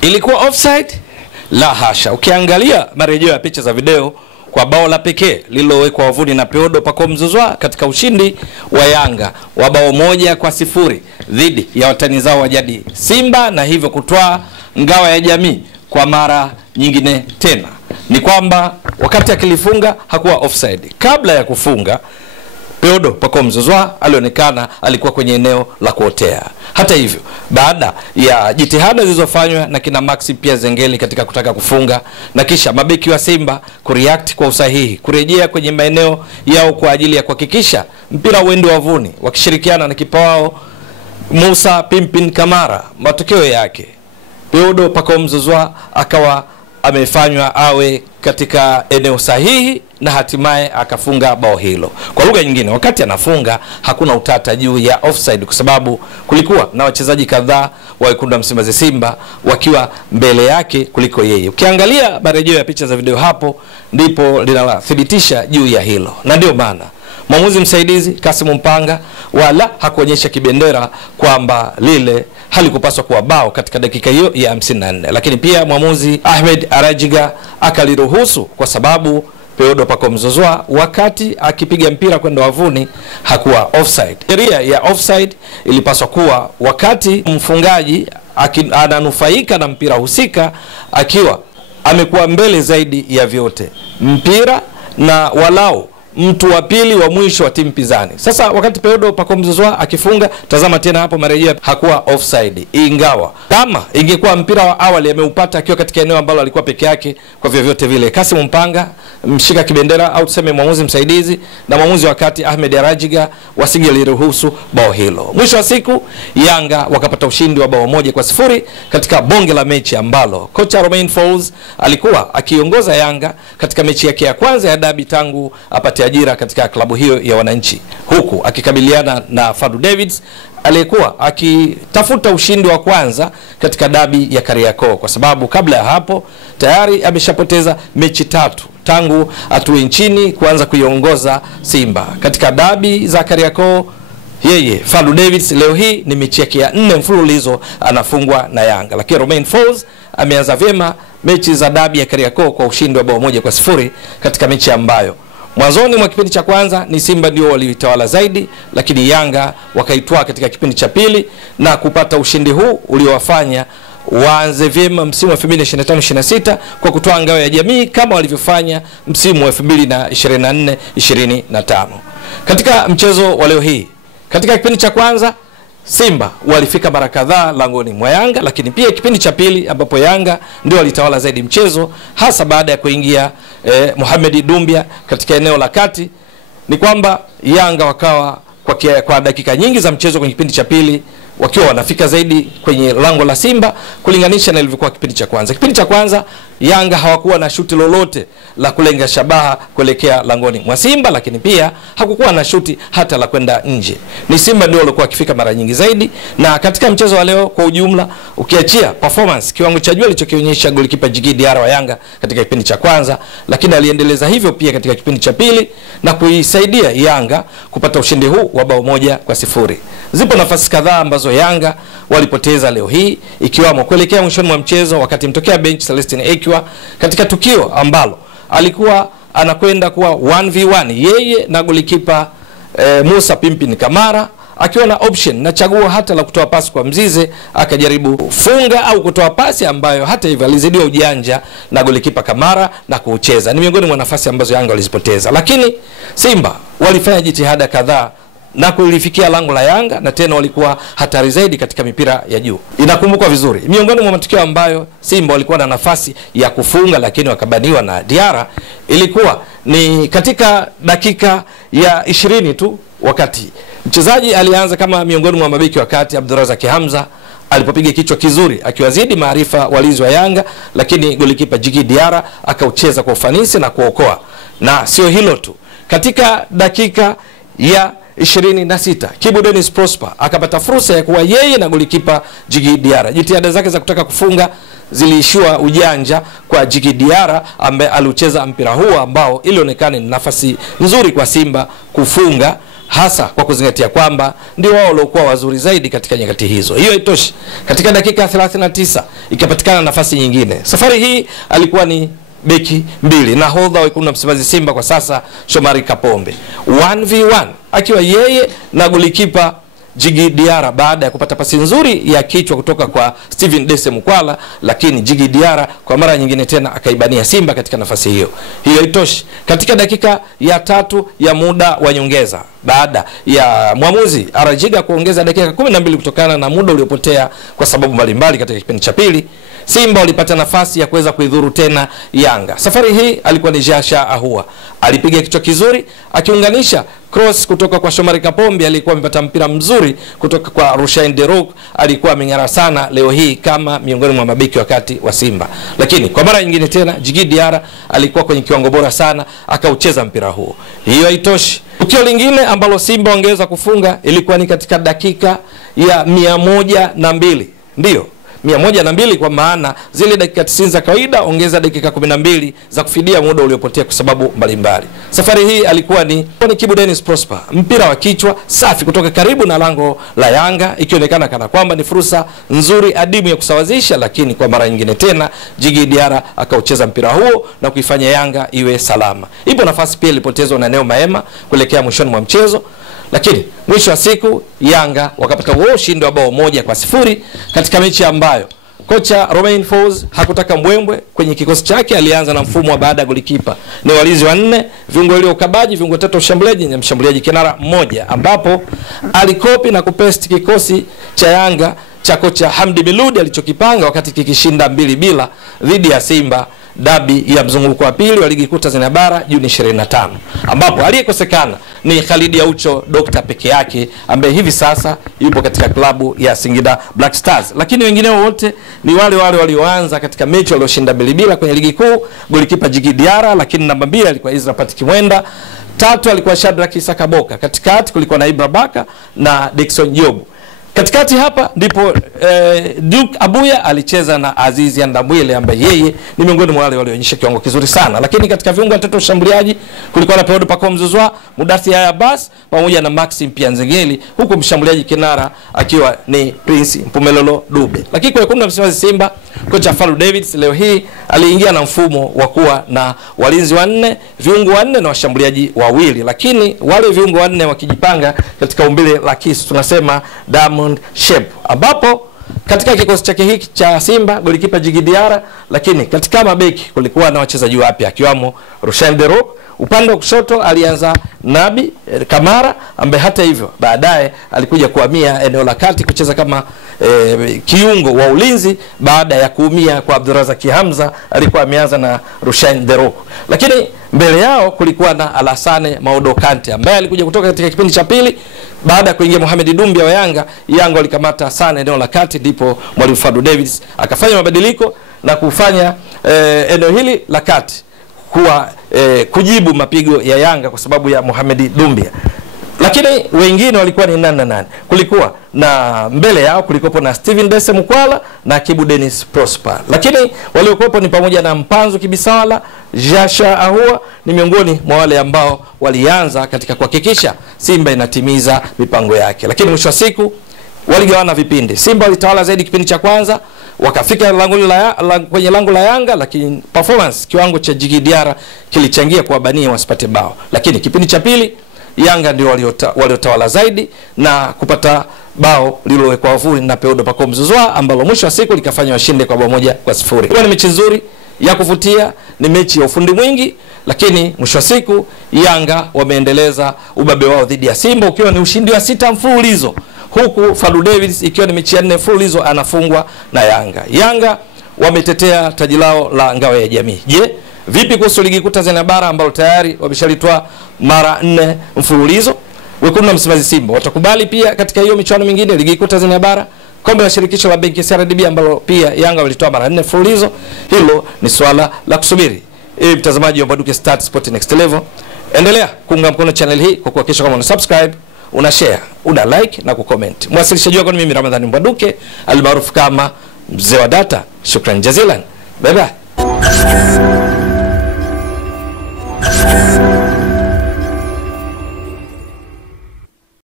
Ilikuwa offside? La hasha. Ukiangalia marejeo ya picha za video kwa bao la pekee lililowekwa wavuni na Peodo Pacome Zouzoua katika ushindi wa Yanga wa bao 1-0 dhidi ya watani zao wa jadi Simba, na hivyo kutoa ngao ya jamii kwa mara nyingine tena, ni kwamba wakati akilifunga hakuwa offside. Kabla ya kufunga, Peodo Pacome Zouzoua alionekana alikuwa kwenye eneo la kuotea. Hata hivyo, baada ya jitihada zilizofanywa na kina Maxi pia Zengeli katika kutaka kufunga, na kisha mabeki wa Simba kureact kwa usahihi, kurejea kwenye maeneo yao kwa ajili ya kuhakikisha mpira uende wavuni, wakishirikiana na kipa wao Musa Pimpin Kamara, matokeo yake Peodo Pacome Zouzoua akawa amefanywa awe katika eneo sahihi na hatimaye akafunga bao hilo. Kwa lugha nyingine, wakati anafunga hakuna utata juu ya offside, kwa sababu kulikuwa na wachezaji kadhaa wa wekundu wa Msimbazi Simba wakiwa mbele yake kuliko yeye. Ukiangalia marejeo ya picha za video hapo ndipo linathibitisha juu ya hilo, na ndio maana mwamuzi msaidizi Kasim Mpanga wala hakuonyesha kibendera kwamba lile halikupaswa kuwa bao katika dakika hiyo ya 54, lakini pia mwamuzi Ahmed Arajiga akaliruhusu kwa sababu Peodo Pacome Zouzoua wakati akipiga mpira kwenda wavuni hakuwa offside. Sheria ya offside ilipaswa kuwa wakati mfungaji ananufaika na mpira husika akiwa amekuwa mbele zaidi ya vyote mpira na walau mtu wa pili wa mwisho wa timu pinzani. Sasa wakati Peodo Pacome Zouzoua akifunga, tazama tena hapo marejeo, hakuwa offside. Ingawa kama ingekuwa mpira wa awali ameupata akiwa katika eneo ambalo alikuwa peke yake, kwa vyovyote vile Kasim Mpanga, mshika kibendera au tuseme mwamuzi msaidizi na mwamuzi wakati Ahmed Arajiga wasingeliruhusu bao hilo. Mwisho wa siku Yanga wakapata ushindi wa bao 1-0 katika bonge la mechi ambalo kocha Romain Folz alikuwa akiongoza Yanga katika mechi yake ya kwanza ya dabi tangu apate ajira katika klabu hiyo ya wananchi, huku akikabiliana na Fadu Davids aliyekuwa akitafuta ushindi wa kwanza katika dabi ya Kariakoo, kwa sababu kabla ya hapo tayari ameshapoteza mechi 3 tangu atue nchini kuanza kuiongoza Simba katika dabi za Kariakoo. Yeye Fadu Davids leo hii ni mechi yake ya 4 mfululizo anafungwa na Yanga, lakini Romain Folz ameanza vyema mechi za dabi ya Kariakoo kwa ushindi wa bao 1-0 katika mechi ambayo mwanzoni mwa kipindi cha kwanza ni Simba ndio waliotawala zaidi, lakini Yanga wakaitwaa katika kipindi cha pili na kupata ushindi huu uliowafanya waanze vyema msimu wa 2025-26 kwa kutoa ngao ya jamii kama walivyofanya msimu wa 2024-25. Katika mchezo wa leo hii, katika kipindi cha kwanza Simba walifika mara kadhaa langoni mwa Yanga, lakini pia kipindi cha pili ambapo Yanga ndio walitawala zaidi mchezo, hasa baada ya kuingia Mohamed Dumbia katika eneo la kati, ni kwamba Yanga wakawa kwa dakika nyingi za mchezo kwenye kipindi cha pili wakiwa wanafika zaidi kwenye lango la Simba kulinganisha na ilivyokuwa kipindi cha kwanza. Kipindi cha kwanza Yanga hawakuwa na shuti lolote la kulenga shabaha kuelekea langoni mwa Simba, lakini pia hakukuwa na shuti hata la kwenda nje. Ni Simba ndio walikuwa wakifika mara nyingi zaidi, na katika mchezo wa leo kwa ujumla ukiachia performance kiwango cha juu alichokionyesha golikipa Djigui Diarra wa Yanga katika kipindi cha kwanza, lakini aliendeleza hivyo pia katika kipindi cha pili na kuisaidia Yanga kupata ushindi huu wa bao 1-0. Zipo nafasi kadhaa ambazo Yanga walipoteza leo hii, ikiwamo kuelekea mwishoni mwa mchezo wakati mtokea bench Celestine Ekwa katika tukio ambalo alikuwa anakwenda kuwa 1v1 yeye na golikipa Musa Pimpin Kamara, akiwa na option na chaguo hata la kutoa pasi kwa Mzize, akajaribu kufunga au kutoa pasi ambayo hata hivyo alizidiwa ujanja na golikipa Kamara na kucheza. Ni miongoni mwa nafasi ambazo Yanga walizipoteza, lakini Simba walifanya jitihada kadhaa na kulifikia lango la Yanga, na tena walikuwa hatari zaidi katika mipira ya juu. Inakumbukwa vizuri, miongoni mwa matukio ambayo Simba walikuwa na nafasi ya kufunga lakini wakabaniwa na Diarra ilikuwa ni katika dakika ya 20 tu, wakati mchezaji alianza kama miongoni mwa mabeki wakati Abdurazak Hamza alipopiga kichwa kizuri akiwazidi maarifa walinzi wa Yanga, lakini golikipa Djigui Diarra akaucheza kwa ufanisi na kuokoa. Na sio hilo tu, katika dakika ya 26 Kibu Dennis Prosper akapata fursa ya kuwa yeye na golikipa Djigui Diarra. Jitihada zake za kutaka kufunga ziliishiwa ujanja kwa Djigui Diarra ambaye alicheza mpira huo ambao ilionekana ni nafasi nzuri kwa Simba kufunga, hasa kwa kuzingatia kwamba ndio wao waliokuwa wazuri zaidi katika nyakati hizo. Hiyo haitoshi, katika dakika 39 ikapatikana nafasi nyingine. Safari hii alikuwa ni beki mbili, nahodha wekundu wa Msimbazi Simba kwa sasa Shomari Kapombe, 1v1 akiwa yeye na golikipa Djigui Diarra, baada ya kupata pasi nzuri ya kichwa kutoka kwa Steven Dese Mukwala, lakini Djigui Diarra kwa mara nyingine tena akaibania Simba katika nafasi hiyo. Hiyo itoshi, katika dakika ya 3 ya muda wa nyongeza, baada ya mwamuzi Arajiga kuongeza dakika 12 kutokana na muda uliopotea kwa sababu mbalimbali katika kipindi cha pili, Simba walipata nafasi ya kuweza kuidhuru tena Yanga. Safari hii alikuwa ni Jasha Ahua, alipiga kichwa kizuri akiunganisha cross kutoka kwa Shomari Kapombe, alikuwa amepata mpira mzuri kutoka kwa Rushain Derok, alikuwa ameng'ara sana leo hii kama miongoni mwa mabeki wakati wa Simba. Lakini kwa mara nyingine tena Djigui Diarra alikuwa kwenye kiwango bora sana, akaucheza mpira huo. Hiyo haitoshi, tukio lingine ambalo Simba wangeweza kufunga ilikuwa ni katika dakika ya 102. Ndio 102, kwa maana zile dakika 90 za kawaida ongeza dakika 12 za kufidia muda uliopotea kwa sababu mbalimbali. Safari hii alikuwa ni Kibu Dennis Prosper, mpira wa kichwa safi kutoka karibu na lango la Yanga, ikionekana kana kwamba ni fursa nzuri adimu ya kusawazisha, lakini kwa mara nyingine tena Djigui Diarra akaucheza mpira huo na kuifanya Yanga iwe salama. Ipo nafasi pia ilipotezwa na Neo Maema kuelekea mwishoni mwa mchezo, lakini mwisho wa siku Yanga wakapata ushindi wa bao 1-0 katika mechi ambayo kocha Romain Folz hakutaka mbwembwe kwenye kikosi chake. Alianza na mfumo wa baada ya golikipa ni walinzi wanne, viungo wale ukabaji, viungo 3 ushambuliaji na mshambuliaji kinara mmoja, ambapo alikopi na kupesti kikosi cha Yanga cha kocha Hamdi Miludi alichokipanga wakati kikishinda 2-0 dhidi ya Simba, dabi ya mzunguko wa pili wa ligi kuu Tanzania bara Juni 25, ambapo aliyekosekana ni Khalid Aucho Dr. peke yake ambaye hivi sasa yupo katika klabu ya Singida Black Stars. Lakini wengine wote ni wale walioanza katika mechi walioshinda 2-0 kwenye ligi kuu. Golikipa Djigui Diarra, lakini namba 2 alikuwa Israel Patrick Mwenda, 3 alikuwa Shadrack Isaka Boka, katikati kulikuwa na Ibra Baka na Dickson Jobu. Katikati hapa ndipo Duke Abuya alicheza na Azizi Ndambwile ambaye yeye ni miongoni mwa wale walioonyesha kiwango kizuri sana. Lakini katika viungo 3 ushambuliaji kulikuwa na Peodo Pako Mzuzwa, Mudathi Yaya Bas pamoja na Maxim Pianzengeli, huku mshambuliaji kinara akiwa ni Prince Mpumelelo Dube. Lakini kwa wekundu wa Msimbazi Simba, kocha Falu Davids leo hii aliingia na mfumo wa kuwa na walinzi 4, viungo 4 na washambuliaji 2, lakini wale viungo 4 wakijipanga katika umbile la kisu, tunasema diamond shape, ambapo katika kikosi chake hiki cha Simba golikipa Djigui Diarra, lakini katika mabeki kulikuwa na wachezaji wapya akiwamo Rushain Derok. Upande wa kushoto alianza Nabi Kamara ambaye hata hivyo baadaye alikuja kuhamia eneo la kati kucheza kama kiungo wa ulinzi baada ya kuumia kwa Abdurazaki Hamza, alikuwa ameanza na Rushain Derok. Lakini mbele yao kulikuwa na Alassane Maudo Kante ambaye alikuja kutoka katika kipindi cha pili baada ya kuingia Mohamed Dumbia wa Yanga. Yanga walikamata sana eneo la kati, ndipo mwalimu Fadu Davids akafanya mabadiliko na kufanya eneo hili la kati kuwa kujibu mapigo ya Yanga kwa sababu ya Mohamed Dumbia. Lakini wengine walikuwa ni nani? Kulikuwa na mbele yao kulikopo na Steven Dese Mukwala na Kibu Dennis Prosper. Lakini waliokuwepo ni pamoja na Mpanzu Kibisawala, Jasha Ahua ni miongoni mwa wale ambao walianza katika kuhakikisha Simba inatimiza mipango yake. Lakini mwisho wa siku waligawana vipindi. Simba walitawala zaidi kipindi cha kwanza, wakafika kwenye lango la Yanga, lakini performance kiwango cha Djigui Diarra kilichangia kuwabania wasipate bao. Lakini kipindi cha pili Yanga ndio waliotawala zaidi na kupata bao lililowekwa wavuni na Peodo Pako Mzuzwa, ambalo mwisho wa siku likafanya washinde kwa bao 1-0. Kwa ni mechi nzuri ya kuvutia, ni mechi ya ufundi mwingi, lakini mwisho wa siku Yanga wameendeleza ubabe wao dhidi ya Simba ukiwa ni ushindi wa 6 mfululizo, huku Fadu Davids ikiwa ni mechi ya 4 mfululizo anafungwa na Yanga. Yanga wametetea taji lao la ngao ya jamii. Je, vipi kuhusu ligi kuu Tanzania bara ambalo tayari wameshalitoa mara 4 mfululizo? Wekundu wa Msimbazi Simba watakubali pia katika hiyo michuano mingine ligi kuu Tanzania bara, kombe la shirikisho la benki CRDB ambalo pia Yanga walitoa mara 4 mfululizo? Hilo ni swala la kusubiri. Mtazamaji wa Mbwaduke Stats Sport Next Level, endelea kuunga mkono channel hii kwa kuhakikisha kama una subscribe, una share, una like na kucomment. Mwasilishaji wako ni mimi Ramadhani Mbwaduke almaarufu kama Mzee wa Data. Shukran jazilan. Bye bye.